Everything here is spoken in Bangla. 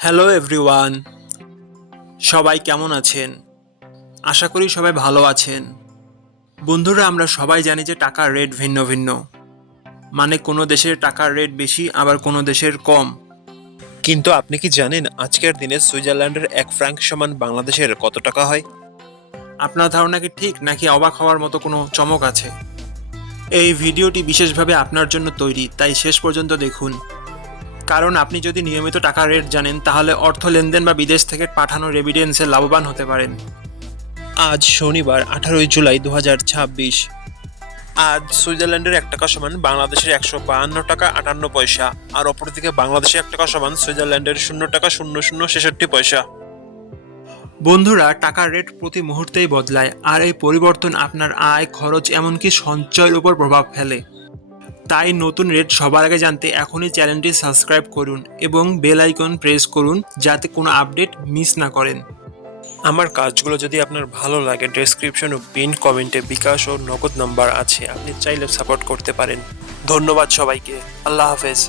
হ্যালো এভরিওয়ান, সবাই কেমন আছেন? আশা করি সবাই ভালো আছেন। বন্ধুরা, আমরা সবাই জানি যে টাকার রেট ভিন্ন ভিন্ন। মানে কোনো দেশের টাকার রেট বেশি, আবার কোনো দেশের কম। কিন্তু আপনি কি জানেন আজকের দিনে সুইজারল্যান্ডের 1 ফ্র্যাঙ্ক সমান বাংলাদেশের কত টাকা হয়? আপনার ধারণা কি ঠিক, নাকি অবাক হওয়ার মতো কোনো চমক আছে? এই ভিডিওটি বিশেষভাবে আপনার জন্য তৈরি, তাই শেষ পর্যন্ত দেখুন। কারণ আপনি যদি নিয়মিত টাকার রেট জানেন, তাহলে অর্থ লেনদেন বা বিদেশ থেকে পাঠানো রেমিটেন্সে লাভবান হতে পারেন। আজ শনিবার 18 জুলাই 2026। আজ সুইজারল্যান্ডের 1 টাকা সমান বাংলাদেশের 152 টাকা 58 পয়সা, আর অপরদিকে বাংলাদেশে 1 টাকা সমান সুইজারল্যান্ডের 0 টাকা 0066 পয়সা। বন্ধুরা, টাকার রেট প্রতি মুহূর্তেই বদলায়, আর এই পরিবর্তন আপনার আয়, খরচ, এমনকি সঞ্চয়ের উপর প্রভাব ফেলে। তাই নতুন রেট সবার আগে জানতে এখনই চ্যানেলটি সাবস্ক্রাইব করুন এবং বেল আইকন প্রেস করুন, যাতে কোনো আপডেট মিস না করেন। আমার কাজগুলো যদি আপনার ভালো লাগে, ডেসক্রিপশন ও পিন কমেন্টে বিকাশ ও নগদ নাম্বার আছে, আপনি চাইলে সাপোর্ট করতে পারেন। ধন্যবাদ সবাইকে। আল্লাহ হাফেজ।